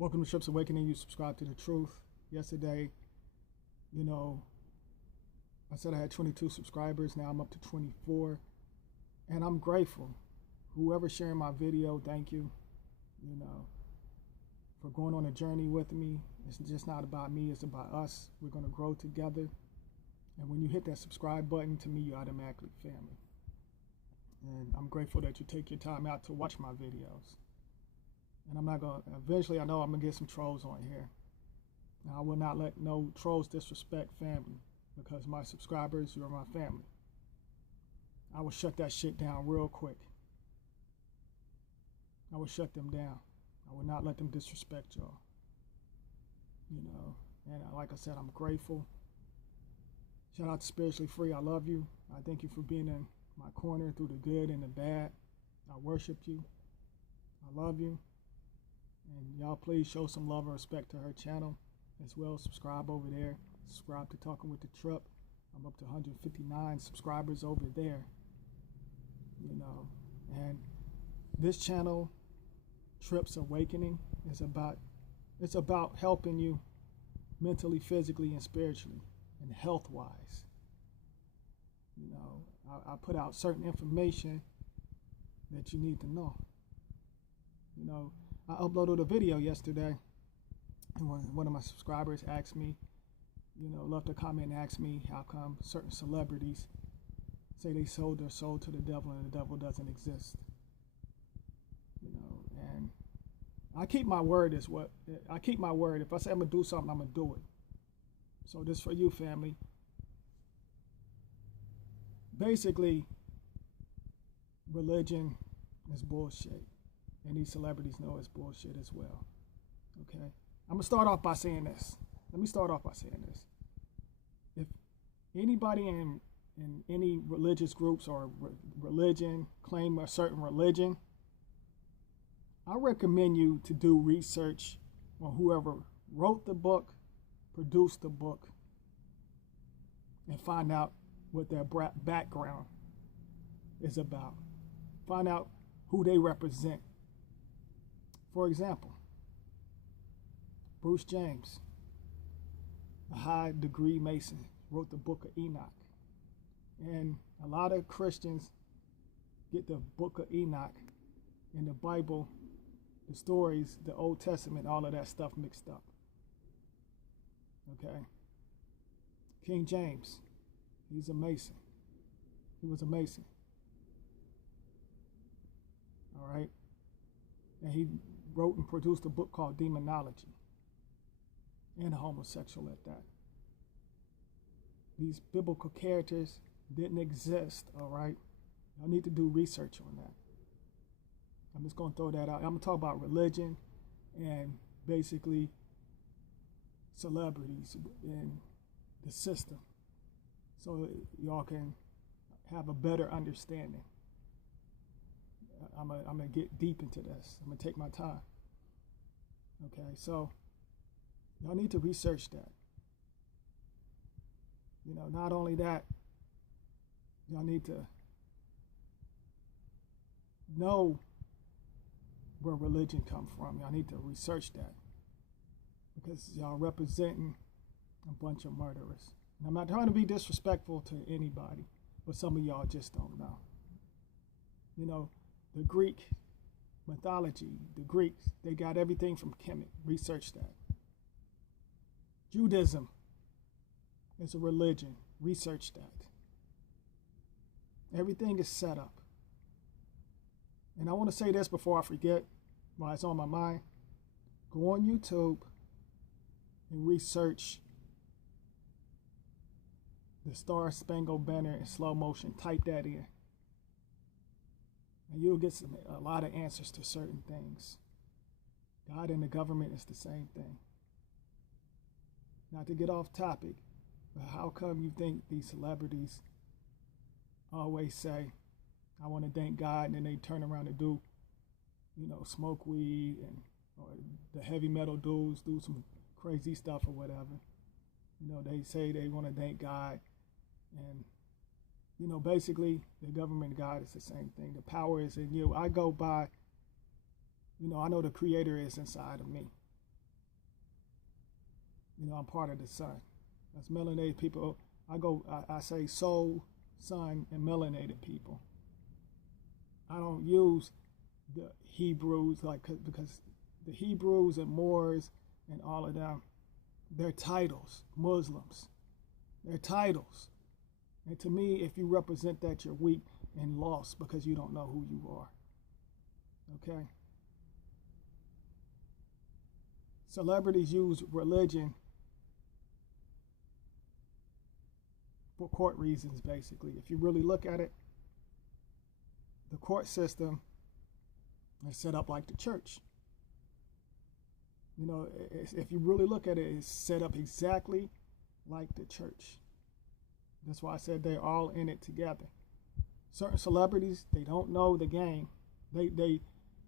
Welcome to Trips Awakening. You subscribe to the truth. Yesterday, I said I had 22 subscribers. Now I'm up to 24. And I'm grateful. Whoever's sharing my video, thank you, for going on a journey with me. It's just not about me, it's about us. We're going to grow together. And when you hit that subscribe button, to me, you're automatically family. And I'm grateful that you take your time out to watch my videos. And I'm not going to, eventually I know I'm going to get some trolls on here. Now, I will not let no trolls disrespect family, because my subscribers, you're my family. I will shut that shit down real quick. I will shut them down. I will not let them disrespect y'all. And like I said, I'm grateful. Shout out to Spiritually Free. I love you. I thank you for being in my corner through the good and the bad. I worship you. I love you. And y'all please show some love and respect to her channel as well. Subscribe over there. Subscribe to Talking with the Trip. I'm up to 159 subscribers over there. And this channel, Trips Awakening, it's about helping you mentally, physically, and spiritually, and health-wise. I put out certain information that you need to know. I uploaded a video yesterday, and one of my subscribers asked me, left a comment and asked me how come certain celebrities say they sold their soul to the devil and the devil doesn't exist. And I keep my word. I keep my word. If I say I'm gonna do something, I'm gonna do it. So this for you, family. Basically, religion is bullshit. And these celebrities know it's bullshit as well. Okay? I'm gonna start off by saying this. Let me start off by saying this. If anybody in any religious groups or religion claim a certain religion, I recommend you to do research on whoever wrote the book, produced the book, and find out what their background is about. Find out who they represent. For example, Bruce James, a high degree Mason, wrote the Book of Enoch. And a lot of Christians get the Book of Enoch and the Bible, the stories, the Old Testament, all of that stuff mixed up. Okay? King James, he's a Mason. He was a Mason. All right? And he wrote and produced a book called Demonology. And a homosexual at that. These biblical characters didn't exist, all right? I need to do research on that. I'm just going to throw that out. I'm going to talk about religion and basically celebrities in the system, so y'all can have a better understanding. I'm going to get deep into this. I'm going to take my time. Okay, so y'all need to research that. Not only that, y'all need to know where religion comes from. Y'all need to research that, because y'all representing a bunch of murderers. And I'm not trying to be disrespectful to anybody, but some of y'all just don't know. The Greek mythology, the Greeks, they got everything from Kemet. Research that. Judaism is a religion. Research that. Everything is set up. And I want to say this before I forget, while it's on my mind. Go on YouTube and research the Star Spangled Banner in slow motion. Type that in. And you'll get a lot of answers to certain things. God and the government is the same thing. Not to get off topic, but how come you think these celebrities always say, I want to thank God, and then they turn around and do, smoke weed, or the heavy metal dudes do some crazy stuff or whatever. They say they want to thank God, and basically the government and God is the same thing. The power is in you. I go by, I know the Creator is inside of me. I'm part of the sun. That's melanated people. I say soul, sun, and melanated people. I don't use the Hebrews because the Hebrews and Moors and all of them, they're titles. Muslims, they're titles. And to me, if you represent that, you're weak and lost because you don't know who you are. Okay? Celebrities use religion for court reasons, basically. If you really look at it, the court system is set up like the church. If you really look at it, it's set up exactly like the church. That's why I said they're all in it together. Certain celebrities, they don't know the game. They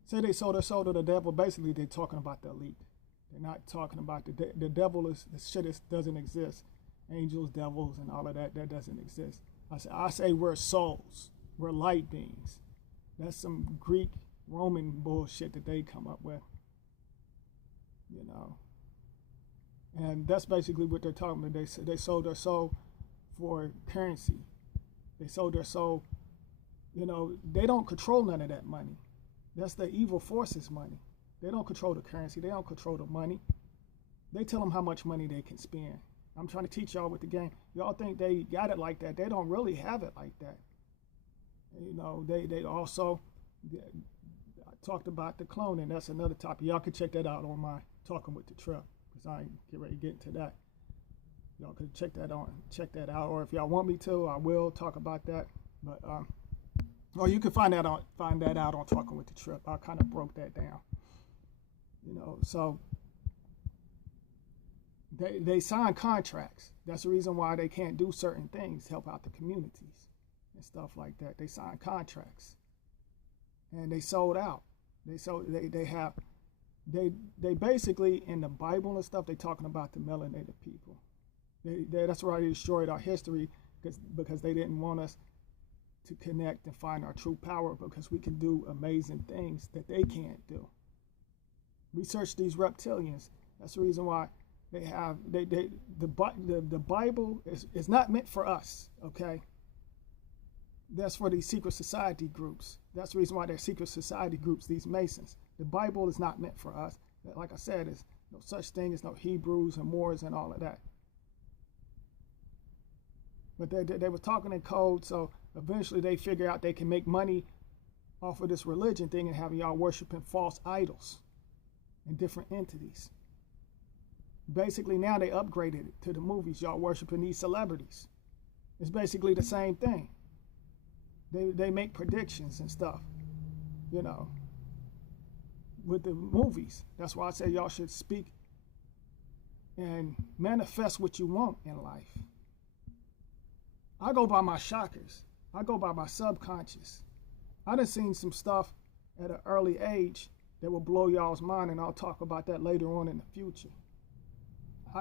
say they sold their soul to the devil. Basically, they're talking about the elite. They're not talking about the devil. The shit doesn't exist. Angels, devils, and all of that doesn't exist. I say we're souls. We're light beings. That's some Greek, Roman bullshit that they come up with. And that's basically what they're talking about. They sold their soul for currency. They sold their soul. They don't control none of that money. That's the evil forces' money. They don't control the currency. They don't control the money. They tell them how much money they can spend. I'm trying to teach y'all with the game. Y'all think they got it like that. They don't really have it like that. They also talked about the cloning. That's another topic. Y'all can check that out on my Talking with the Trip, because I ain't get ready to get into that. Y'all can check that out, or if y'all want me to, I will talk about that. But or you can find that out on Talking with the Trip. I kind of broke that down. So they sign contracts. That's the reason why they can't do certain things, help out the communities and stuff like that. They sign contracts, and they sold out. They basically, in the Bible and stuff, they talking about the melanated people. That's why they destroyed our history, because they didn't want us to connect and find our true power, because we can do amazing things that they can't do. Research these reptilians. That's the reason why the Bible is not meant for us, okay? That's for these secret society groups. That's the reason why they're secret society groups, these Masons. The Bible is not meant for us. Like I said, there's no such thing as no Hebrews and Moors and all of that. But they were talking in code, so eventually they figure out they can make money off of this religion thing and having y'all worshiping false idols and different entities. Basically, now they upgraded it to the movies. Y'all worshiping these celebrities. It's basically the same thing. They make predictions and stuff, with the movies. That's why I say y'all should speak and manifest what you want in life. I go by my shockers. I go by my subconscious. I done seen some stuff at an early age that will blow y'all's mind, and I'll talk about that later on in the future.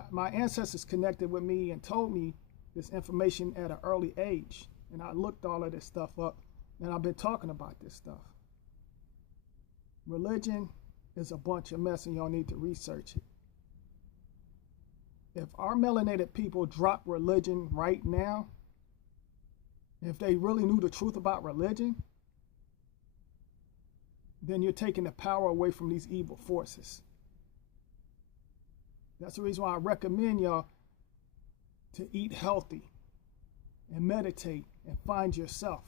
My ancestors connected with me and told me this information at an early age, and I looked all of this stuff up, and I've been talking about this stuff. Religion is a bunch of mess, and y'all need to research it. If our melanated people drop religion right now, if they really knew the truth about religion, then you're taking the power away from these evil forces. That's the reason why I recommend y'all to eat healthy and meditate and find yourself.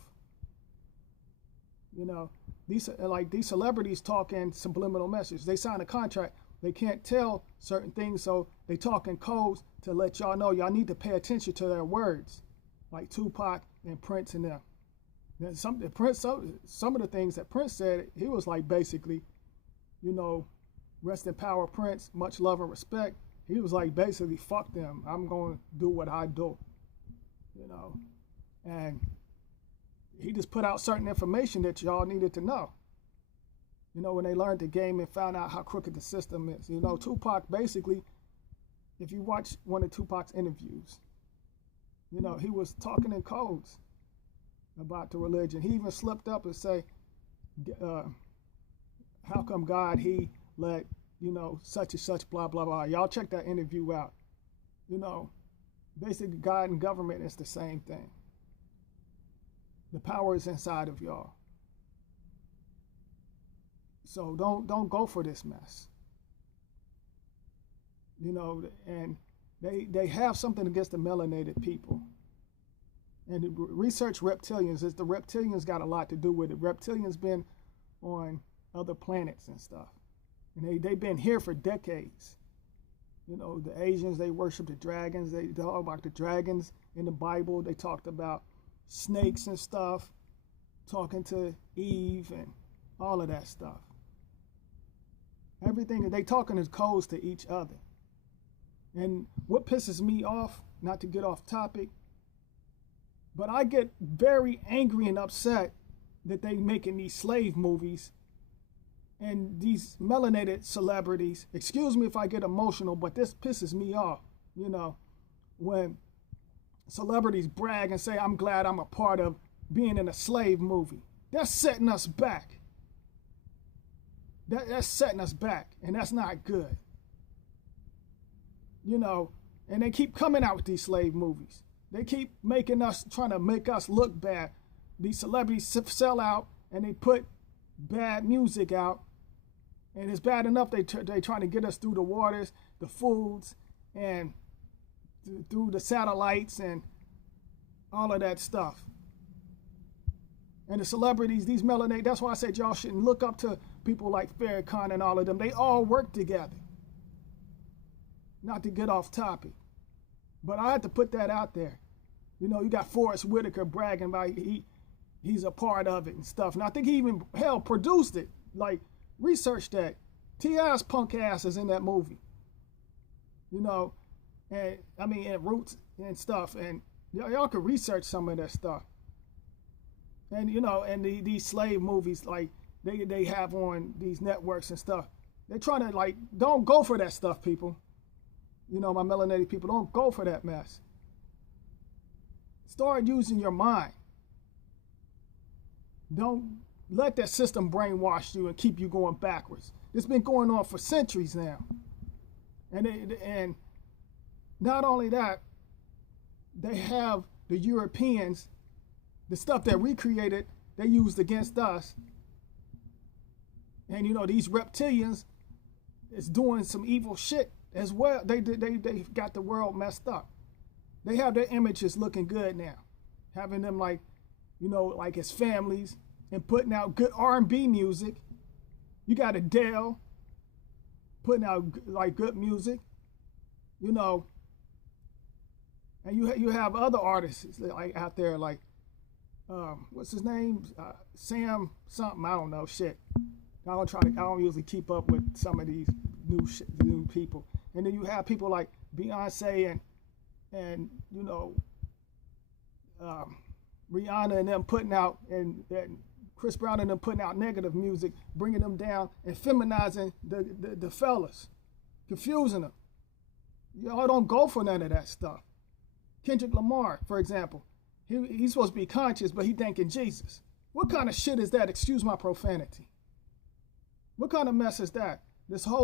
These celebrities talking subliminal messages. They sign a contract. They can't tell certain things, so they talk in codes to let y'all know y'all need to pay attention to their words, like Tupac and Prince and them. Some of the things that Prince said, he was like basically, rest in power, Prince, much love and respect. He was like basically, fuck them. I'm going to do what I do, and he just put out certain information that y'all needed to know. When they learned the game and found out how crooked the system is. Tupac basically, if you watch one of Tupac's interviews, he was talking in codes about the religion. He even slipped up and say, how come God, he let, such and such, blah, blah, blah. Y'all check that interview out. You know, basically God and government is the same thing. The power is inside of y'all. So don't go for this mess. You know, and they have something against the melanated people. And research reptilians is the reptilians got a lot to do with it. Reptilians been on other planets and stuff. And they've been here for decades. You know, the Asians, they worship the dragons. They talk about the dragons in the Bible. They talked about snakes and stuff, talking to Eve and all of that stuff. Everything, they talking in codes to each other. And what pisses me off, not to get off topic, but I get very angry and upset that they making these slave movies and these melanated celebrities. Excuse me if I get emotional, but this pisses me off, you know, when celebrities brag and say, I'm glad I'm a part of being in a slave movie. That's setting us back. That's setting us back, and that's not good. You know, and they keep coming out with these slave movies. They keep trying to make us look bad. These celebrities sell out, and they put bad music out, and it's bad enough they trying to get us through the waters, the foods, and through the satellites and all of that stuff. And the celebrities, these melanated, that's why I said y'all shouldn't look up to people like Farrakhan and all of them. They all work together. Not to get off topic, but I had to put that out there. You know, you got Forrest Whitaker bragging about he's a part of it and stuff. And I think he even, produced it. Like, research that. T.I.'s punk ass is in that movie. You know, and I mean, and Roots and stuff. And y'all can research some of that stuff. And, you know, and these slave movies, like, they have on these networks and stuff. They're trying to, like, don't go for that stuff, people. You know, my melanated people, don't go for that mess. Start using your mind. Don't let that system brainwash you and keep you going backwards. It's been going on for centuries now. And not only that, they have the Europeans, the stuff that we created, they used against us. And, you know, these reptilians is doing some evil shit as well. They got the world messed up. They have their images looking good now, having them like, you know, like as families and putting out good R&B music. You got Adele putting out like good music, you know, and you have other artists like out there like what's his name, Sam something, I don't know, shit. I don't usually keep up with some of these new people. And then you have people like Beyonce and you know, Rihanna and them putting out, and Chris Brown and them putting out negative music, bringing them down and feminizing the fellas, confusing them. Y'all don't go for none of that stuff. Kendrick Lamar, for example, he's supposed to be conscious, but he thanking Jesus. What kind of shit is that? Excuse my profanity. What kind of mess is that? This whole